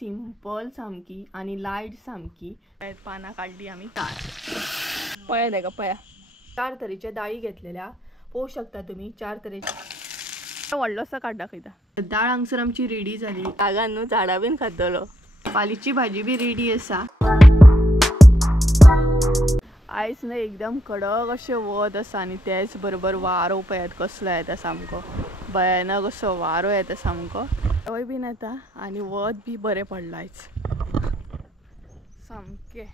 Simple सामकी आणि light सामकी पाना काढली आम्ही पया दे का पया 4 तरेच्या डाळी घेतलेल्या पोवू शकता तुम्ही 4 तरेचे व्हडलोसो काड्डा खयता डाळ हांगसर आमची रेडी झाली तागान न्हू झाडां बीन खातलो पालीची भाजी बी रेडी आसा आयज न्हू एकदम कडक अशें वत आसा आनी तेच बरोबर वारो पळयात कसलो येता सामको भयानक असो वारो येता सामको हय बीन येता आनी वत बी बरें पडलां आयज सामकें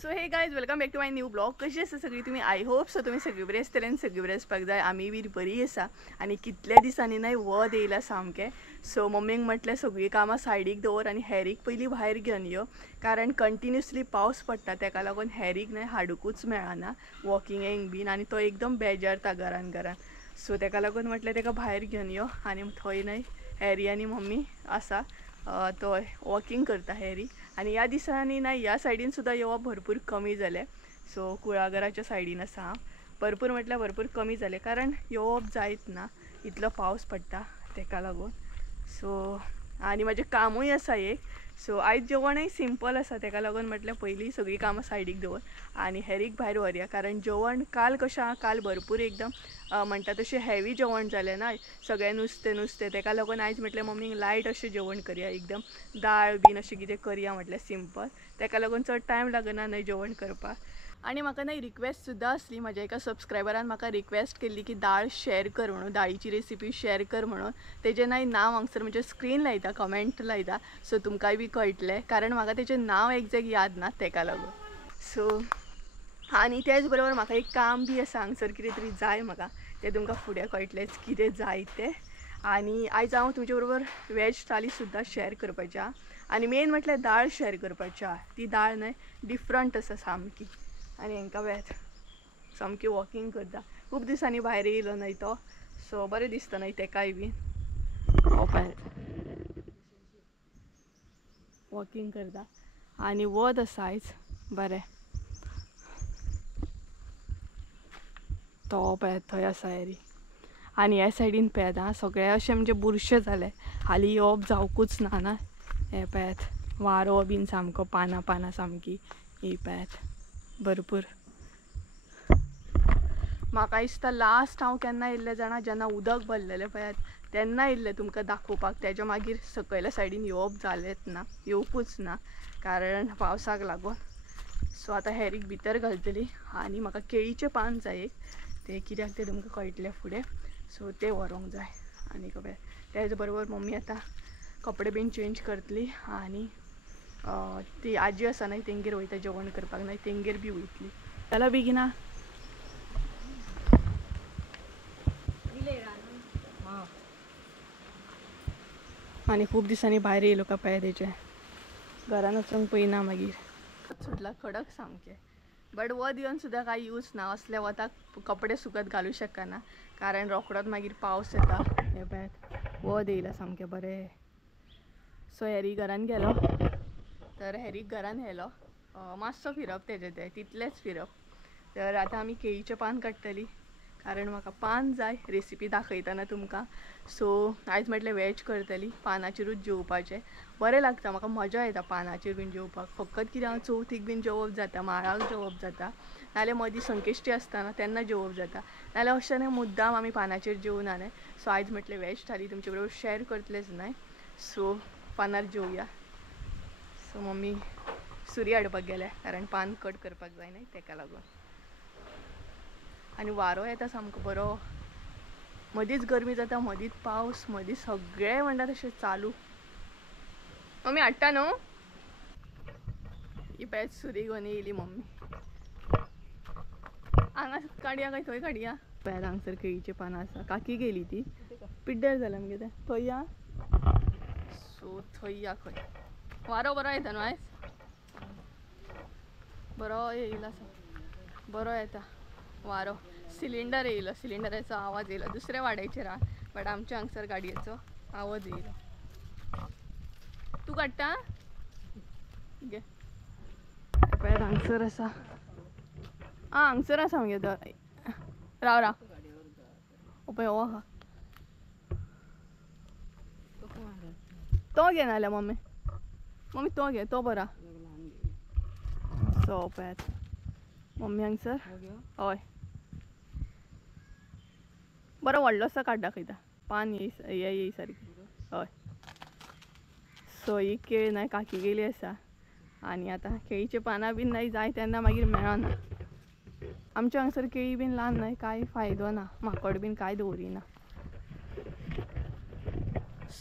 so hey guys welcome back to my new blog कशी आसा सगळी तुमी आय होप सो तुमी सगळी बरी आसतली आनी सगळी बरी आसपाक जाय आमी बी बरी आसा आनी कितल्या दिसांनी नाही वत येयला सामकें सो मम्मीक म्हटलें सगळीं कामां सायडीक दवर आनी हेरीक पयलीं भायर घेवन यो कारण कंटिन्युअसली पावस पडटा तेका लागून हेरीक न्हय हाडूकूच मेळना वॉकिंगेक बीन आनी तो एकदम बेजारता घरान सो तेका लागून म्हटलें तेका भायर घेवन यो आनी थंय न्हय हेरी आनी मम्मी आसा तो वॉकिंग करता हेरी आनी ह्या दिसांनी ना ह्या सायडीन सुद्दां येवप भरपूर कमी जालें सो कुळागराच्या सायडीन आसा हांव भरपूर म्हटल्यार भरपूर कमी जालें कारण येवप जायत ना इतलो पावस पडटा तेका लागून सो आनी म्हजें कामूय आसा एक सो आयज जेवणय सिंपल आसा तेका लागून म्हटलें पयलीं सगळीं कामां सायडीक दवर आनी हेरीक भायर व्हरया कारण जेवण काल कशें आहा काल भरपूर एकदम म्हणटा तशें हेवी जेवण जालें ना सगळें नुस्तें तेका लागून आयज म्हटलें मम्मीक लायट अशें जेवण करया एकदम दाळ बीन अशें कितें करया म्हटलें सिंपल तेका लागून चड टायम लागना न्हय जेवण करपाक आनी म्हाका न्हय रिक्वेस्ट सुद्दां आसली म्हाज्या एका सबस्क्रायबरान म्हाका रिक्वेस्ट केल्ली की दाळ शेअर कर म्हणून दाळीची रेसिपी शेअर कर म्हणून तेजें न्हय नांव हांगसर म्हणजे स्क्रीन लायता कमेंट लायता सो तुमकांय बी कळटलें कारण म्हाका तेजें नांव एग्जॅक्ट याद ना तेका लागून सो आनी तेच बरोबर म्हाका एक काम बी आसा हांगसर कितें तरी जाय म्हाका तें तुमकां फुडें कळटलेंच कितें जाय तें आनी आयज हांव तुमचे बरोबर वॅज थाली सुद्दां शेअर करपाचें आहा आनी मेन म्हटल्यार दाळ शेअर करपाची आहा ती दाळ न्हय डिफरंट आसा सामकी आनी हांकां वेत सामकी वॉकिंग करता खूब दिसांनी भायर येयलो न्हय तो सो बरें दिसता न्हय तेकाय बी वॉकिंग करता आनी वत आसा आयज बरें तो पळयात थंय आसा हेरी आनी ह्या सायडीन पळयात आं सगळें अशें म्हणजे बुरशें जालें हालीं येवप जावकूच ना हें पळयात वारो बीन सामको पानां सामकी ही पळयात भरपूर म्हाका दिसता लास्ट हांव केन्ना येयल्लें जाणा जेन्ना उदक भरलेलें पळयात तेन्ना येयल्लें तुमकां दाखोवपाक तेज्या मागीर सकयल्या सायडीन येवप जालेंच ना येवपूच ना कारण पावसाक लागून सो आतां हेरीक भितर घालतली आनी म्हाका केळीचें पान जाय एक ते कित्याक तें तुमकां कळटलें फुडें सो तें व्हरोंक जाय आनी तेच बरोबर मम्मी आतां कपडे बीन चेंज करतली आनी ती आजी आसा न्हय तेंगेर वयता जेवण करपाक न्हय तेंगेर बी वयतली जाल्यार बेगिना आनी खूब दिसांनी भायर येयलो का पळय तेजें घरान वचूंक पयना मागीर सुटला कडक सामकें बट वत येवन सुद्दां कांय यूज ना असल्या वताक कपडे सुकत घालूं शकना कारण रोखडोच मागीर पावस येता हें पळयात वत येयला सामकें बरें सो हेरी घरान गेलो तर हेरीक घरान व्हेलो मातसो फिरप तेजें तें तितलेंच फिरप तर आतां आमी केळीचें पान काडटली कारण म्हाका पान जाय रेसिपी दाखयतना तुमकां सो आयज म्हटलें वॅज करतली पानाचेरूच जेवपाचें बरें लागता म्हाका मजा येता पानाचेर बीन जेवपाक फकत कितें हांव चवथीक बीन जेवप जाता माळाक जेवप जाता नाल्यार मदीं संकेश्टी आसतना तेन्ना जेवप जाता नाल्यार अशें न्हय मुद्दाम आमी पानाचेर जेवना न्हय सो आयज म्हटलें वॅज थाली तुमचे बरोबर शेअर करतलेच न्हय सो पानार जेवया सो मम्मी सुरी हाडपाक गेल्या कारण पान कट करपाक जाय न्हय तेका लागून आनी वारो येता सामको बरो मदींच गरमी जाता मदींच पावस मदीं सगळें म्हणटा तशें चालू मम्मी हाडटा न्हू ही पळय सुरी घेवन येयली मम्मी हांगा काडया काय थंय काडया पळयात हांगसर केळीचें पानां आसा काकी गेली ती पिड्ड्यार जालें आमगे तें थंय या सो थंय या खंय वारो बरो येता न्हू आयज बरो येयला आसा बरो येता वारो सिलिंडर येयलो सिलिंडराचो आवाज येयलो दुसऱ्या वाड्याचेर आहा बट आमच्या हांगसर गाडयेचो आवाज येयलो तूं काडटा घे पळयात हांगसर आसा हांगसर आसा मगे राव राव पळय हो आहा तो घे नाल्यार मम्मी मम्मी तो घे तो बरा सो पळयात मम्मी हांगसर हय बरो व्हडलोसो काड दाखयता पान येई सारकी हय सो ही केळी न्हय काकी गेली आसा आनी आतां केळीची पानां बीन न्हय जाय तेन्ना मागीर मेळना आमच्या हांगसर केळी बीन ल्हान न्हय कांय फायदो ना माकड बीन कांय दवरिना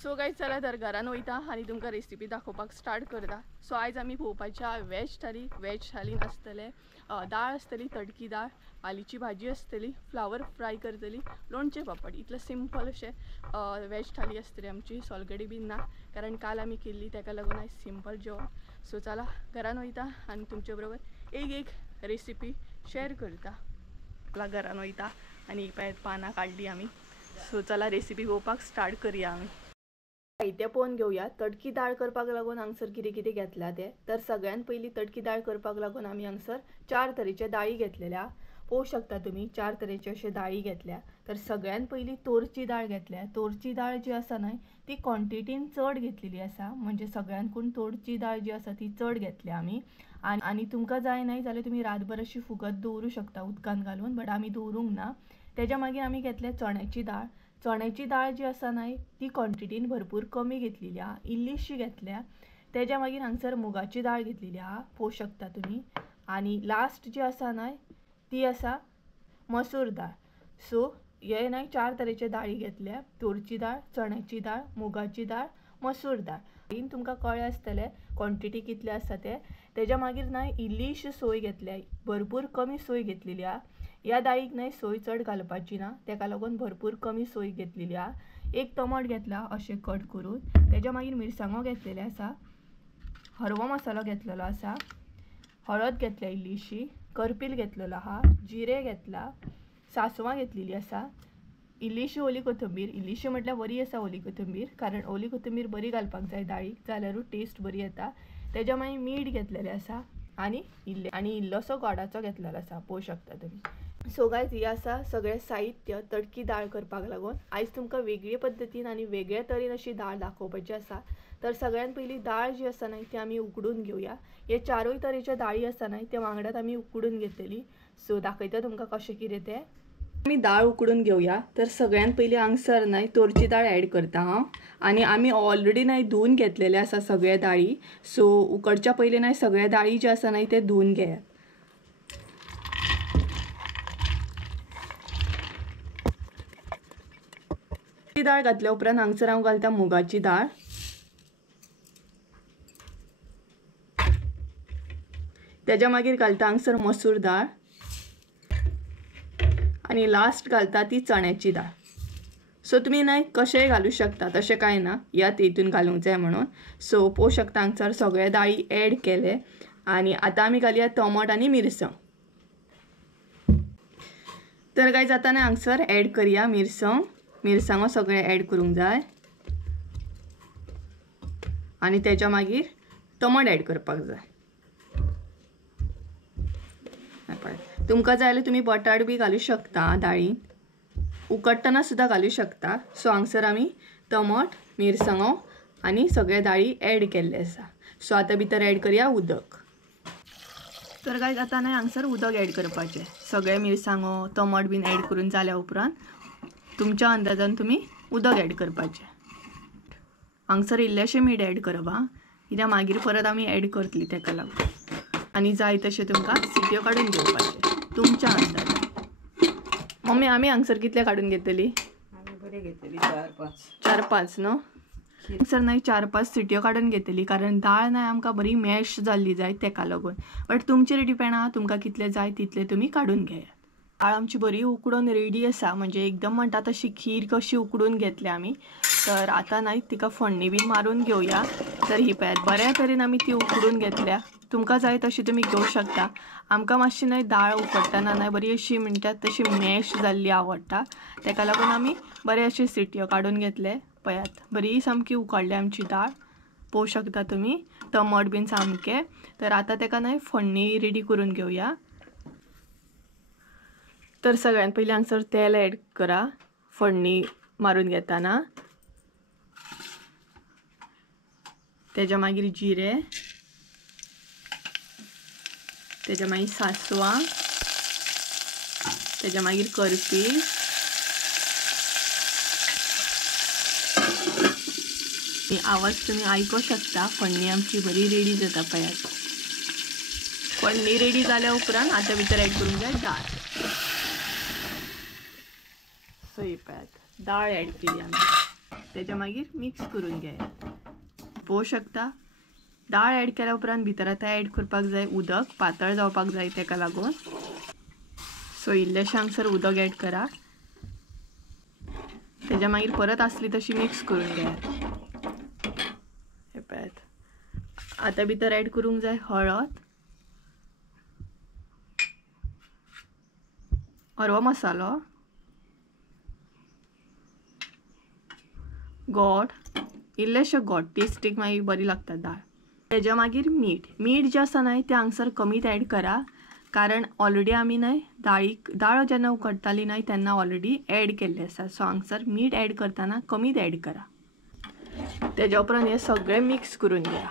सो गायज चला तर घरान वयता आनी तुमकां रेसिपी दाखोवपाक स्टार्ट करता सो आयज आमी पोवपाच्या वेज थालीन आसतले दाळ आसतली तडकी दाळ आलीची भाजी आसतली फ्लावर फ्राय करतली लोणचें पापड इतलें सिंपल अशें वेज थाली आसतली आमची सोलकडी बीन ना कारण काल आमी केल्ली तेका लागून आयज सिंपल जेवण सो चला घरान वयता आनी तुमचे बरोबर एक रेसिपी शेअर करता आपल्या घरान वयता आनी पानां काडली आमी सो चला रेसिपी पळोवपाक स्टार्ट करूया आमी साहित्य पळोवन घेवया तडकी दाळ करपाक लागून हांगसर कितें कितें घेतला ते तर सगळ्यात पयलीं तडकी दाळ करपाक लागून आमी हांगसर 4 तरेचे दाळी घेतलेल्या पळोवं शकता तुमी 4 तरेचे अशे दाळी घेतल्या तर सगळ्यात पयलीं तोरची दाळ घेतल्या तोरची दाळ जी आसा न्हय ती क्वॉन्टिटीन चड घेतलेली आसा म्हणजे सगळ्यांकून तोरची दाळ जी आसा ती चड घेतल्या आमी आनी तुमकां जाय न्हय जाल्यार तुमी रातभर अशी फुगत दवरूं शकता उदकान घालून बट आमी दवरूंक ना तेज्या मागीर आमी घेतले चण्याची दाळ चण्याची दाळ जी आसा न्हय ती क्वॉन्टिटीन भरपूर कमी घेतलेली आहा इल्लीशी घेतल्या तेज्या मागीर हांगसर मुगाची दाळ घेतलेली आहा पळोवं शकता तुमी आनी लास्ट जी आसा न्हय ती आसा मसूर दाळ सो हे न्हय 4 तरेचे दाळी घेतल्या तोरची दाळ चण्याची दाळ मुगाची दाळ मसूर दाळ तुमकां कळ्ळें आसतलें क्वॉन्टिटी कितले आसा ते तेज्या मागीर न्हय इल्लीशी सोय घेतल्या भरपूर कमी सोय घेतलेली आहा ह्या दाळीक न्हय सोय चड घालपाची ना तेका लागून भरपूर कमी सोय घेतलेली आहा एक टमाट घेतला अशें कट करून तेज्या मागीर मिरसांगो घेतलेले आसा हरवो मसालो घेतलेलो आसा हळद घेतल्या इल्लीशी करपील घेतलेलो आहा जिरे घेतला सासवां घेतलेली आसा इल्लीशी ओली कोथंबीर इल्लीशी म्हटल्यार बरी आसा ओली कोथंबीर कारण ओली कोथंबीर बरी घालपाक जाय दाळीक जाल्यारूच टेस्ट बरी येता तेज्या मागीर मीठ घेतलेलें आसा आनी इल्लोसो गोडाचो घेतलेलो आसा पळोवं शकता तुमी सो गायज ही आसा सगळें साहित्य तडकी दाळ करपाक लागून आयज तुमकां वेगळे पद्दतीन आनी वेगळ्या तरेन अशी दाळ दाखोवपाची आसा तर सगळ्यात पयलीं दाळ जी आसा न्हय ती आमी उकडून घेवया हे 4 तरेचे दाळी आसा न्हय ते वांगडात आमी उकडून घेतलेली सो दाखयता तुमकां कशें कितें तें आमी दाळ उकडून घेवया तर सगळ्यात पयलीं हांगसर न्हय तोरची दाळ ॲड करता हांव आनी आमी ऑलरेडी न्हय धुवन घेतलेले आसा सगळे दाळी सो उकडच्या पयलीं न्हय सगळे दाळी जे आसा न्हय ते धुवन घेयात दाळ घातल्या उपरांत हांगसर हांव घालता मुगाची दाळ तेज्या मागीर घालता हांगसर मसूर दाळ आनी लास्ट घालता ती चण्याची दाळ सो तुमी न्हय कशेंय घालूं शकता तशें कांय ना ह्यात हितून घालूंक जाय म्हणून सो पळोवं शकता हांगसर सगळे दाळी ॲड केले आनी आतां आमी घालया टमाट आनी मिरसांग तर गायज आतां न्हय हांगसर ॲड करया मिरसांगो सगळे ॲड करूंक जाय आनी तेज्या मागीर टमाट ॲड करपाक जाय तुमकां जाय जाल्यार तुमी बटाट बी घालूं शकता दाळीन उकडटना सुद्दां घालूं शकता सो हांगसर आमी टमाट मिरसांगो आनी सगळे दाळी ॲड केल्ले आसा सो आतां भितर ॲड करया उदक तर गायज आतां न्हय हांगसर उदक ॲड करपाचें सगळे मिरसांगो टमाट बीन ॲड करून जाल्या उपरांत तुमच्या अंदाजान तुमी उदक ॲड करपाचें हांगसर इल्लेशें मीठ ॲड करप आं कित्याक मागीर परत आमी ॲड करतली तेका लागून आनी जाय तशें तुमकां सिटयो काडून घेवपाचें तुमच्या अंदाजान मम्मी आमी हांगसर कितले काडून घेतली बरे घेतली 4-5 न्हू हांगसर न्हय 4-5 सिटयो काडून घेतली कारण दाळ न्हय आमकां बरी मॅश जाल्ली जाय तेका लागून बट तुमचेर डिपेंड आहा तुमकां कितले जाय तितले तुमी काडून घेयात दाळ आमची बरी उकडून रेडी आसा म्हणजे एकदम म्हणटा तशी खीर कशी उकडून घेतली आमी तर आतां न्हय तिका फोडणी बीन मारून घेवया तर ही पळयात बऱ्या तरेन आमी ती उकडून घेतल्या तुमकां जाय तशी तुमी घेवं शकता आमकां मातशी न्हय दाळ उकडटना न्हय बरी अशी म्हणटात तशी मॅश जाल्ली आवडटा तेका लागून आमी बरे अशे सिटयो काडून घेतले पळयात बरी सामकी उकडली आमची दाळ पळोवं शकता तुमी टमाट बीन सामके तर आतां तेका न्हय फोडणी रेडी करून घेवया तर सगळ्यात पयलीं हांगसर तेल ॲड करा फोडणी मारून घेताना तेज्या मागीर जिरे, तेज्या मागीर सासवां, तेज्या मागीर करपील, आवाज तुम्ही ऐकू शकता. फोडणी आमची बरी रेडी जाता पळयात. फोडणी रेडी जाल्या उपरांत आता भितर ऍड करून जाय डाळ. सो ही पळयात डाळ ऍड केली आमी. तेज्या मागीर मिक्स करून घे. पळोवंक शकता डाळ ऍड केल्या उपरांत भितर आतां ऍड करपाक जाय उदक. पातळ जावपाक जाय तेका लागून. सो इल्लेशें हांगसर उदक ऍड करा. तेज्या मागीर परत आसली तशी मिक्स करून घेयात. हे पळयात आतां भितर ऍड करूंक जाय हळद, हरवो मसालो, गोड, इल्लेशें गोड. टेस्टीक मागीर बरी लागता दाळ. तेज्या मागीर मीठ जें आसा न्हय तें हांगसर कमीत ऍड करा. कारण ऑलरेडी आमी न्हय दाळ जेन्ना उकडटाली न्हय तेन्ना ऑलरेडी ऍड केल्लें आसा. सो हांगसर मीठ ऍड करतना कमीत ऍड करा. तेज्या उपरांत हें सगळें मिक्स करून घ्या.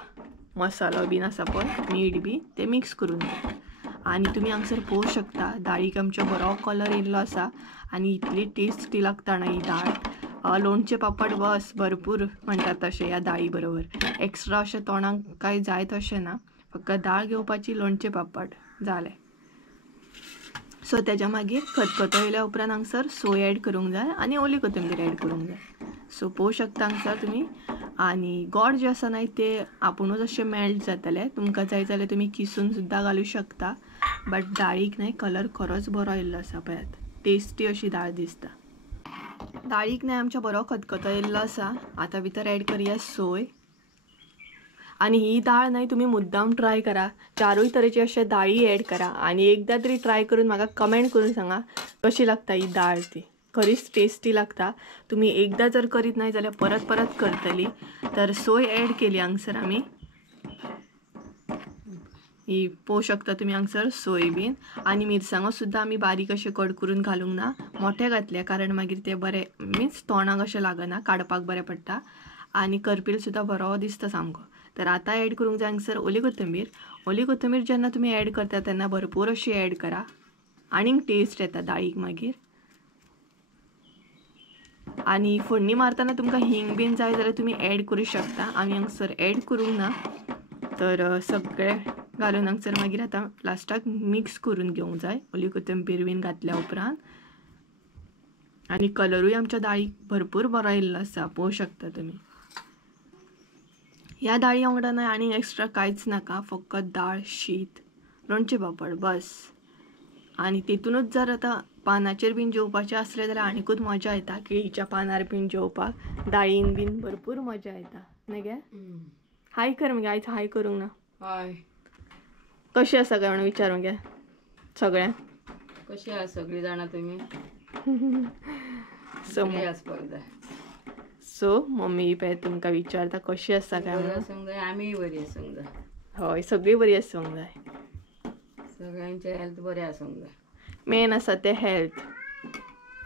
मसालो बीन आसा पळय, मीठ बी ते मिक्स करून घ्या. आनी तुमी हांगसर पळोवंक शकता दाळीक आमचो बरो कलर येयल्लो आसा आनी इतली टेस्टी लागता ना ही दाळ. लोणचे पापड बस भरपूर म्हणटात तशें ह्या दाळी बरोबर. एक्स्ट्रा अशें तोंडाक कांय जाय तशें ना. फक्त दाळ घेवपाची, लोणचे पापड जालें. सो तेज्या मागीर खतखतो येयल्या उपरांत हांगसर सोय ऍड करूंक जाय आनी ओली कोथिंबीर ऍड करूंक जाय. सो पळोवंक शकता हांगसर तुमी. आनी गोड जें आसा न्हय तें आपुणूच अशें मेल्ट जातलें. तुमकां जाय जाल्यार तुमी किसून सुद्दां घालूं शकता. बट दाळीक न्हय कलर खरोच बरो येयल्लो आसा पळयात. टेस्टी अशी दाळ दिसता. दाळीक न्हय आमच्या बरो खतखतो येयल्लो आसा. आतां भितर ऍड करया सोय. आनी ही दाळ न्हय तुमी मुद्दाम ट्राय करा. चारूय तरेचे अशे दाळी ऍड करा आनी एकदां तरी ट्राय करून म्हाका कमेंट करून सांगा कशी लागता ही दाळ ती. खरीच टेस्टी लागता. तुम्ही एकदा जर करीत नाही जाल्यार परत परत करतली. तर सोय ऍड केली हांगसर आमी. ही पळोवंक शकता तुम्ही हांगसर सोय बीन. आनी मिरसांगो सुद्दां आमी बारीक अशे कट करून घालूंक ना, मोठे घातले कारण मागीर ते बरे मीन्स तोंडाक अशें लागना, काडपाक बरें पडटा. आनी करपील सुद्दां बरो दिसता सामको. तर आतां ऍड करूंक जाय हांगसर ओली कोथिंबीर. ओली कोथिंबीर जेन्ना तुमी ऍड करता तेन्ना भरपूर अशी ऍड करा. आनीक टेस्ट येता दाळीक मागीर. आनी फोडणी मारतना तुमकां हिंग बीन जाय जाल्यार तुमी ऍड करूं शकता. आमी हांगसर ऍड करूंक ना. तर सगळें घालून हांगसर मागीर आतां लास्टाक मिक्स करून घेवंक जाय ओली कोथिंबीर बीन घातल्या उपरांत. आनी कलरूय आमच्या दाळीक भरपूर बरो येयल्लो आसा पळोवंक शकता तुमी. ह्या दाळी वांगडा न्हय आनी एक्स्ट्रा कांयच नाका. फकत दाळ, शीत, लोणचे पापड बस. आनी तितूनच जर आतां पानाचेर बीन जेवपाचें आसलें जाल्यार आनीकूच मजा येता. केळीच्या पानार बीन जेवपाक दाळीन बीन भरपूर मजा येता न्हय गे. हाय कर मगे. आयज हाय करूंक ना. हाय. कशी आसा काय म्हणून विचारूंक घे सगळ्यांक. कशी आहा सगळीं जाणां तुमी. आसपाक जाय. सो मम्मी पळय तुमकां विचारता कशी आसा काय म्हणून. आसूंक जाय, आमी बरी आसूंक जाय. हय सगळीं बरी आसूंक जाय. सगळ्यांचे हेल्थ बरें आसूंक जाय. मेन आसा ते हेल्थ.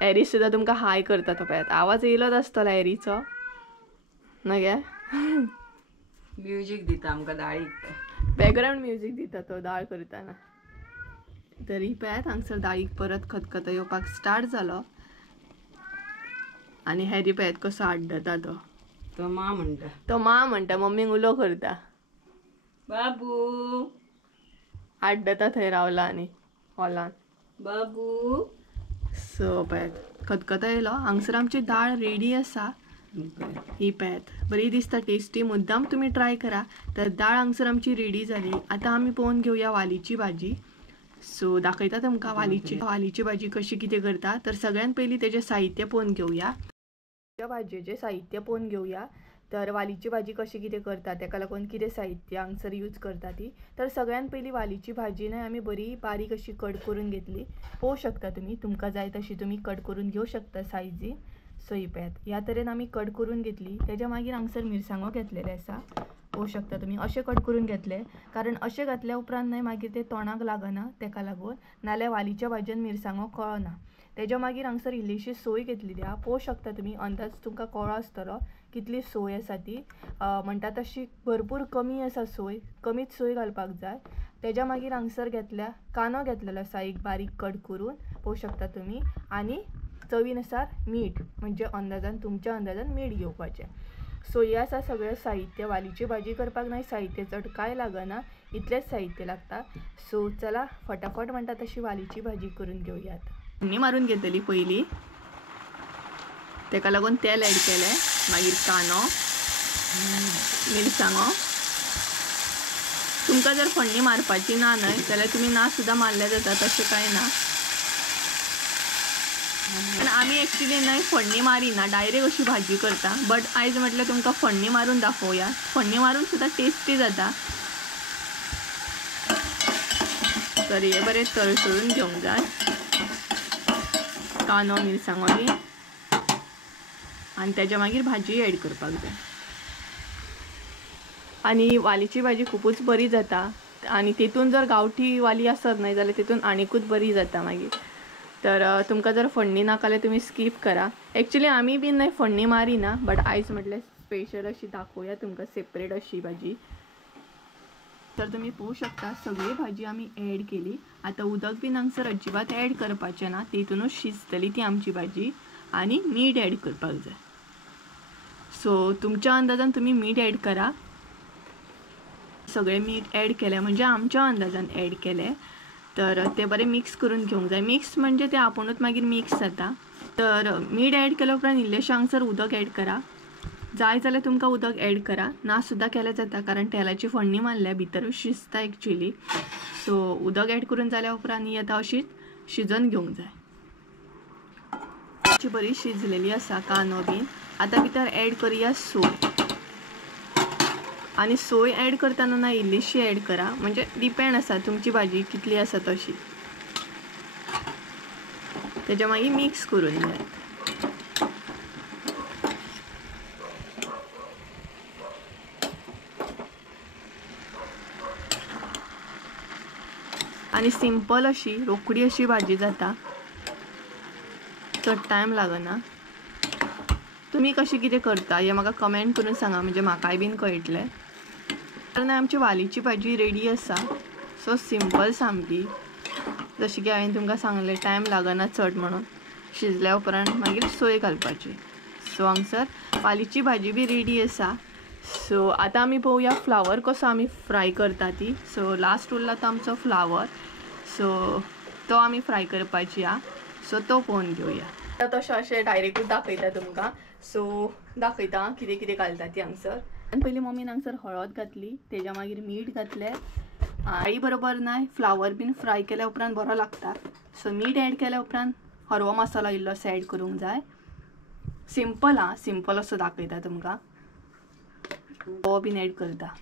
एरी सुद्दां तुमकां हाय करता तो पळयात. आवाज येयलोच आसतलो एरीचो न्हय गे. म्युजीक दिता आमकां दाळीक. बॅकग्रावंड म्युजीक दिता तो दाळ करतना. तरी पळयात हांगसर दाळीक परत खतखतो येवपाक स्टार्ट जालो. आनी हेरी पळयात कसो आड्डता तो. तो मा म्हणटा. तो मा म्हणटा मम्मीक उलो करता. बाबू आड्डता थंय रावला आनी हॉलान. बाबू. सो पळयात खतखतो येयलो. हांगसर आमची दाळ रेडी आसा. ही पळयात बरी दिसता टेस्टी. मुद्दाम तुमी ट्राय करा. तर दाळ हांगसर आमची रेडी जाली. आतां आमी पळोवन घेवया वालीची भाजी. सो दाखयता तुमकां वालीची भाजी कशी कितें करता. तर सगळ्यात पयलीं तेजें साहित्य पळोवन घेवया. त्या भाजयेचें साहित्य पळोवन घेवया. तर वालीची भाजी कशी कितें करता तेका लागून कितें साहित्य हांगसर यूज करता ती. तर सगळ्यात पयलीं वालीची भाजी न्हय आमी बरी बारीक अशी कट करून घेतली. पळोवंक शकता तुमी. तुमकां जाय तशी तुमी कट करून घेवं शकता सायजीन. सो ही पळयात ह्या तरेन आमी कट करून घेतली. तेज्या मागीर हांगसर मिरसांगो घेतलेले आसा. पळोवंक शकता तुमी अशें कट करून घेतले. कारण अशें घातल्या उपरांत न्हय मागीर ते तोंडाक लागना तेका लागून. नाल्यार वालीच्या भाजयेन मिरसांगो कळना. तेज्या मागीर हांगसर इल्लीशी सोय घेतलेली आहा. पळोवंक शकता तुमी अंदाज तुमकां कळ्ळो आसतलो कितली सोय आसा ती म्हणटा तशी भरपूर कमी आसा सोय, कमीच सोय घालपाक जाय. तेज्या मागीर हांगसर घेतल्या कांदो घेतलेलो आसा एक बारीक कट करून पळोवंक शकता तुमी. आनी चवीनुसार मीठ, म्हणजे अंदाजान तुमच्या अंदाजान मीठ घेवपाचें. सो हे आसा सगळें साहित्य. वालीची भाजी करपाक नाही साहित्य चड कांय लागना, इतलेंच साहित्य लागता. सो चला फटाफट म्हणटा तशी वालीची भाजी करून घेवयात. फोडणी मारून घेतली पयली, तेका लागून तेल ॲड केलें, मागीर कांदो, मिरसांगो. तुमकां जर फोडणी मारपाची ना न्हय जाल्यार तुमी ना सुद्दां मारल्यार जाता, तशें कांय ना. पण आमी एक्चुली न्हय फोडणी मारिना, डायरेक्ट अशी भाजी करता. बट आयज म्हटल्यार तुमकां फोडणी मारून दाखोवया. फोडणी मारून सुद्दां टेस्टी जाता. तर हे बरें तळसळून घेवंक जाय, कांदो मिरसांगो बी, आनी तेज्या मागीर भाजी ॲड करपाक जाय. आनी वालीची भाजी खूपच बरी जाता. आनी तितून जर गांवठी वाली आसत न्हय जाल्यार तितून आनीकूच बरी जाता मागीर. तर तुमकां जर फोडणी नाका जाल्यार तुमी स्कीप करा. एक्चुली आमी बी न्हय फोडणी मारिना, बट आयज म्हटल्यार स्पेशल अशी दाखोवया तुमकां सेपरेट अशी भाजी. तर तुमी पळोवंक शकता सगळी भाजी आमी ॲड केली. आतां उदक बीन हांगसर अजिबात ॲड करपाचें ना, तितूनच शिजतली ती आमची भाजी. आनी मीठ ॲड करपाक जाय. सो तुमच्या अंदाजान तुमी मीठ ॲड करा. सगळें मीठ ॲड केलें म्हणजे आमच्या अंदाजान ॲड केलें. तर ते बरें मिक्स करून घेवंक जाय. मिक्स म्हणजे ते आपुणूच मागीर मिक्स जाता. तर मीठ ॲड केल्या उपरांत इल्लेशें हांगसर उदक ॲड करा. जाय जाल्यार तुमकां उदक ॲड करा, ना सुद्दां केल्यार जाता, कारण तेलाची फोडणी मारल्या भितरूच शिजता एक्चुली. सो उदक ॲड करून जाल्या उपरांत ही आतां अशीच शिजोवन घेवंक जाय. भाजी बरी शिजलेली आसा कांदो बीन. आतां भितर ॲड करुया सोय. आनी सोय ॲड करतना ना इल्लीशी ॲड करा, म्हणजे डिपेंड आसा तुमची भाजी कितली आसा तशी. तेज्या मागीर मिक्स करून जाय. आनी सिंपल अशी रोखडी अशी भाजी जाता, चड टायम लागना. तुमी कशी कितें करता हें म्हाका कमेंट करून सांगा, म्हणजे म्हाकाय बीन कळटलें. तर आमची वालीची भाजी रेडी आसा. सो सिंपल सामकी, जशी की हांवें तुमकां सांगलें टायम लागना चड म्हणून. शिजल्या उपरांत मागीर सोय घालपाची. सो हांगसर वालीची भाजी बी रेडी आसा. सो आतां आमी पळोवया फ्लावर कसो आमी फ्राय करता ती. सो लास्ट उरला तो आमचो फ्लावर. सो तो आमी फ्राय करपाची आहा. सो तो पळोवन घेवया. आतां तशें अशें डायरेक्टूच दाखयता तुमकां. सो दाखयता कितें कितें घालता ती हांगसर. आनी पयलीं मम्मीन हांगसर हळद घातली, तेज्या मागीर मीठ घातलें. आई बरोबर न्हय फ्लावर बीन फ्राय केल्या उपरांत बरो लागता. सो मीठ ॲड केल्या उपरांत हरवो मसालो इल्लोसो ॲड करूंक जाय. सिंपल आहा, सिंपल असो दाखयता तुमकां. वो बीन ॲड करता.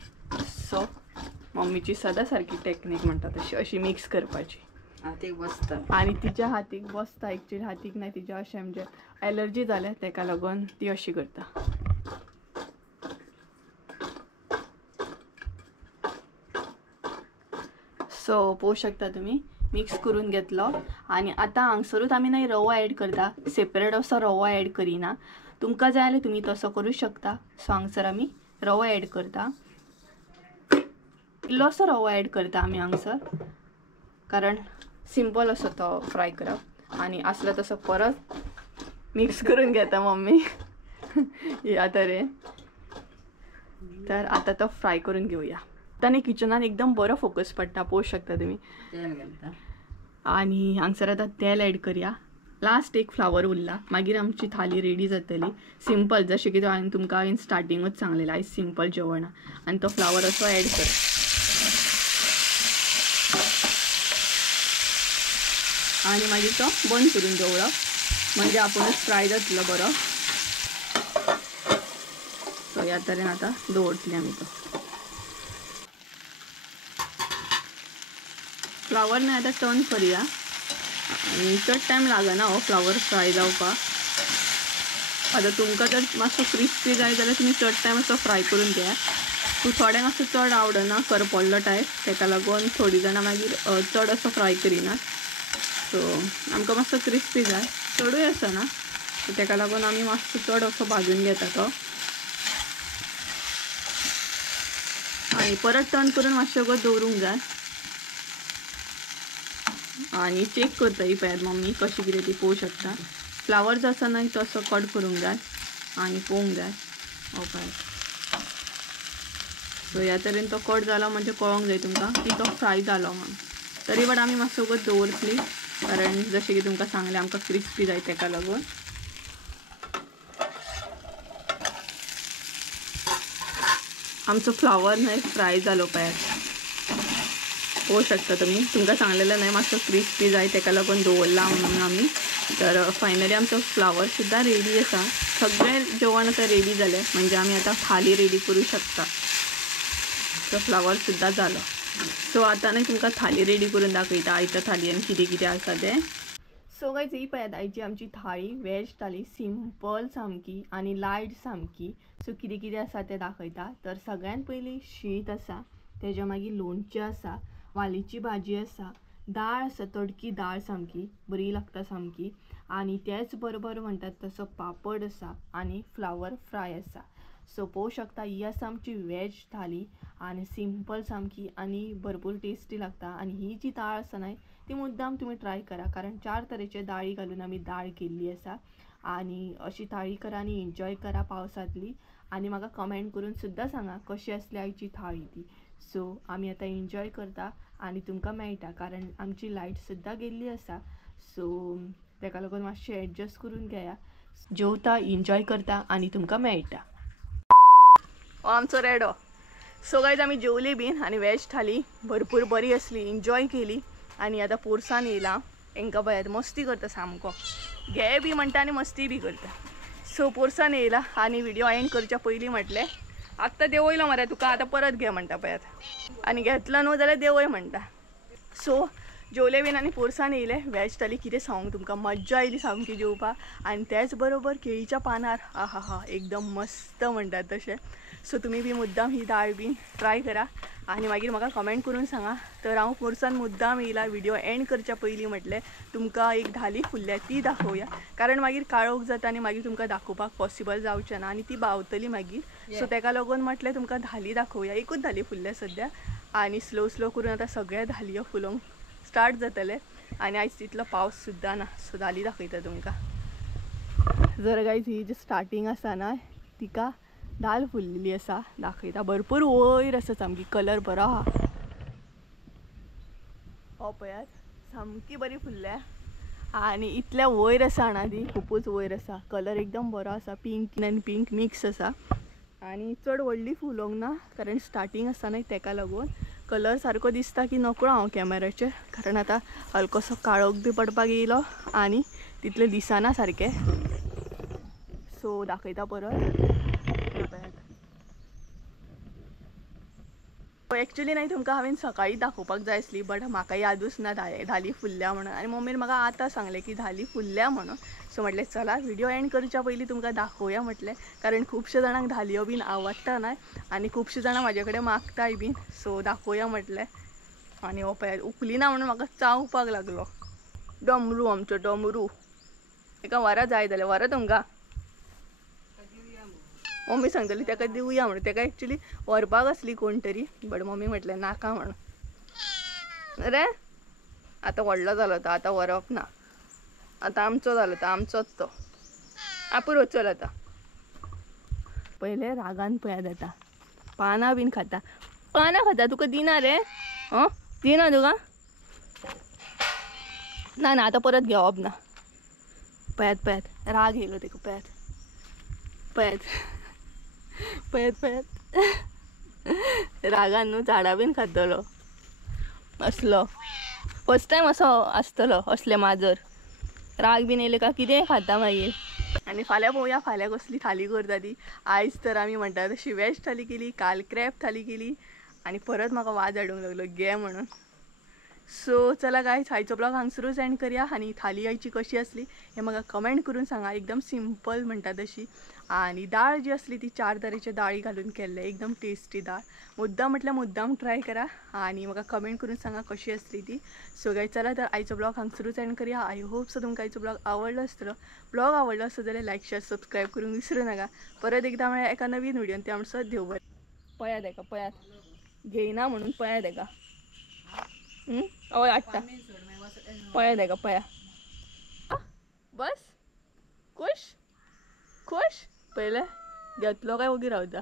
सो मम्मीची सदां सारकी टॅक्नीक म्हणटा तशी अशी मिक्स करपाची. हातीक बसता. आनी तिच्या हातीक बसता. एक्चुली हातीक नाही, तिच्या अशें म्हणजे एलर्जी जाल्या तेका लागून ती अशी करता. सो पळोवंक शकता तुमी मिक्स करून घेतलो. आनी आतां हांगसरूच आमी न्हय रवो ॲड करता. सेपरेट असो रवो ॲड करिना. तुमकां जाय जाल्यार तुमी तसो करूं शकता. सो हांगसर आमी रवो ॲड करता. इल्लोसो रवो ॲड करता आमी हांगसर, कारण सिंपल असो तो फ्राय करप. आनी आसलो तसो परत मिक्स करून घेता मम्मी ह्या तरेन. तर आतां तो फ्राय करून घेवया. आतां किचनान एकदम बरो फोकस पडटा, पळोवंक शकता तुमी. तेल घालता. आनी हांगसर आतां तेल ॲड करया. लास्ट एक फ्लावर उरला, मागीर आमची थाली रेडी जातली. सिंपल जशें की हांवें तुमकां स्टार्टिंगूच सांगलेलें आयज सिंपल जेवण. आनी तो फ्लावर असो ॲड कर. आनी मागीर तो बंद करून दवरप, म्हणजे आपुणूच फ्राय जातलो बरो. सो ह्या तरेन आतां दवरतली आमी तो. फ्लावर न्हय आतां टर्न करुया. आनी चड टायम लागना हो फ्लावर फ्राय जावपाक. आतां तुमकां जर मातसो क्रिस्पी जाय जाल्यार तुमी चड टायम असो फ्राय करून घेया. पूण थोड्यांक असो चड आवडना करपल्लो टायप, तेका लागून थोडीं जाणां मागीर चड असो फ्राय करिनात. सो आमकां मातसो क्रिस्पी जाय, चडूय आसना. सो तेका लागून आमी मातसो चड असो भाजून घेता तो. आणि परत टर्न करून मातशें गो दवरूंक जाय आणि चेक करता ही पळयात मम्मी कशी कितें ती पळोवंक शकता. फ्लावर जो आसा न्हय तो असो कट करूंक जाय आणि पळोवंक जाय. हो पळयात. सो ह्या तरेन तो कट जाला म्हणजे कळोंक जाय तुमकां की तो फ्राय जालो म्हणून. तरी पण आमी मातसो वगत दवरतली कारण जशें की तुमकां सांगलें आमकां क्रिस्पी जाय तेका लागून. आमचो फ्लावर न्हय फ्राय जालो पळयात. होऊ शकता तुम्ही तुमकां सांगलेलं नाही मातसो क्रिस्पी जाय तेका लागून दवरला म्हणून आमी. तर फायनली आमचो फ्लावर सुद्दां रेडी आसा. सगळें जेवण आतां रेडी जालें म्हणजे आमी आतां थाली रेडी करूं शकता. तो फ्लावर सुद्दां जालो. सो आतां न्हय तुमकां थाली रेडी करून दाखयता आयच्या थालयेन कितें कितें आसा तें. सो गायज ही पळयात आयची आमची थाळी वेज थाली सिंपल सामकी आनी लायट सामकी. सो कितें कितें आसा तें दाखयता. तर सगळ्यात पयलीं शीत आसा, तेज्या मागीर लोणचें आसा, वालीची भाजी आसा, दाळ आसा तडकी दाळ सामकी बरी लागता सामकी आनी त्याच बरोबर म्हणटात तसो पापड आसा आनी फ्लावर फ्राय आसा. सो पळोवंक शकता ही आसा आमची वेज थाली आनी सिंपल सामकी आनी भरपूर टेस्टी लागता. आनी ही जी दाळ आसा न्हय ती मुद्दाम तुमी ट्राय करा कारण 4 तरेचे दाळी घालून आमी दाळ केल्ली आसा. आनी अशी थाळी करा आनी एन्जॉय करा पावसांतली आनी म्हाका कमेंट करून सुद्दां सांगा कशी आसली आयची थाळी ती. सो आमी आतां एन्जॉय करता आनी तुमकां मेळटा कारण आमची लायट सुद्दां गेल्ली आसा. सो तेका लागून मातशें एडजस्ट करून घेया. जेवता एन्जॉय करता आनी तुमकां मेळटा. आमचो रेडो. सो गायज आमी जेवली बीन आनी वेज थाली भरपूर बरी असली एन्जॉय केली आनी आतां पोरसान येयला. हांकां पळयात मस्ती करता सामको घे बी म्हणटा आनी मस्ती बी करता. सो पोरसान येयला आनी व्हिडिओ एंड करच्या पयलीं म्हटलें आत्तां देंवयलो मरे तुका आतां परत घे म्हणटा पळयात आनी घेतलो न्हू जाल्यार देंवय म्हणटा. सो जेवले बीन आनी पोरसान येयले. वेज थाली कितें सांगूंक तुमकां मज्जा येयली सामकी जेवपाक आनी त्याच बरोबर केळीच्या पानार आहा हा एकदम मस्त म्हणटात तशें. सो तुमी बी मुद्दाम ही दाळ बीन ट्राय करा आनी मागीर म्हाका कमेंट करून सांगा. तर हांव पोरसान मुद्दाम येयला व्हिडिओ एंड करच्या पयलीं म्हटलें तुमकां एक धाली फुल्ल्या ती दाखोवया कारण मागीर काळोख जाता आनी मागीर तुमकां दाखोवपाक पॉसिबल जावचें ना आनी ती बावतली मागीर. सो तेका लागून म्हटलें तुमकां धाली दाखोवया. एकूच धाली फुल्ल्या सद्या आनी स्लो स्लो करून आतां सगळे धालयो फुलोवंक स्टार्ट जातले आनी आयज तितलो पावस सुद्दां ना. सो धाली दाखयता तुमकां. जर गायज ही जी स्टार्टींग आसा ना तिका दाल फुल्लेली आसा दाखयता. भरपूर वयर आसा सामकी कलर बरो आहा. हो पळयात सामकी बरी फुल्ल्या आनी इतल्या वयर आसा ना ती खूपच वयर आसा. कलर एकदम बरो आसा पिंक आनी पिंक मिक्स आसा आनी चड व्हडली फुलोवंक ना कारण स्टार्टींग आसा न्हय तेका लागून. कलर सारको दिसता की नकळो हांव कॅमेराचेर कारण आतां हलकोसो काळोख बी पडपाक येयलो आनी तितलें दिसना सारकें. सो दाखयता परत. एक्चुअली नाही तुमकां हांवें सकाळी दाखोवपाक जाय आसली बट म्हाका यादूच ना धाली फुल्ल्या म्हणून आनी मम्मीन म्हाका आतां सांगलें की धाली फुल्ल्या म्हणून. सो म्हटलें चला व्हिडिओ एंड करच्या पयलीं तुमकां दाखोवया म्हटलें कारण खुबशे जाणांक धालयो बीन आवडटा न्हय आनी खुबशे जाणां म्हाजे कडेन मागताय बीन. सो दाखोवया म्हटलें आनी हो पळयात उखली ना म्हणून म्हाका चावपाक लागलो. डमरू आमचो डमरू एका वरा जाय जाल्यार वरा तुमकां मम्मी सांगतली तेका दिवया म्हणून. तेका एक्चुली व्हरपाक आसली कोण तरी बट मम्मी म्हटलें नाका म्हणून. अरे आतां व्हडलो जालो तो आतां व्हरप ना आतां आमचो जालो तो आमचोच तो आपूण चल आतां. पयले रागान पळयात आतां पानां बीन खाता. पानां खाता तुका दिना रे दिना तुका ना ना आतां परत घेवप ना. पळयात पळयात राग येयलो तेका पळयात पळयात पळयात पळयात रागान न्हू झाडां बीन खातलो असलो. फर्स्ट टायम असो आसतलो असले माजर राग बीन येयले का कितें खाता मागीर. आनी फाल्यां पळोवया फाल्यां कसली थाली करता ती. आयज तर आमी म्हणटा तशी वेज थाली केली काल क्रॅब थाली केली आनी परत म्हाका वाज हाडूंक लागलो घे म्हणून. सो चला गायज आयचो ब्लॉग हांगसरूच एंड करया आनी थाली आयची कशी आसली हें म्हाका कमेंट करून सांगा. एकदम सिंपल म्हणटा तशी आनी दाळ जी आसली ती 4 तरेचे दाळी घालून केल्ले एकदम टेस्टी दाळ. मुद्दाम म्हटल्यार मुद्दाम ट्राय करा आनी म्हाका कमेंट करून सांगा कशी आसली ती. सो गायज चला तर आयचो ब्लॉग हांगसरूच एंड करया. आय होप सो तुमकां आयचो ब्लॉग आवडलो आसतलो. ब्लॉग आवडलो आसत जाल्यार लायक शेअर सबस्क्राईब करूंक विसरूं नाका. परत एकदा मेळया एका नवीन व्हिडिओन ते आमचो देव बरें. पळयात एका पळयात घेईना म्हणून पया तेका हय आठटा पया तेका पया बस खुश खुश पहिले घेतलो काय वगैरे रावता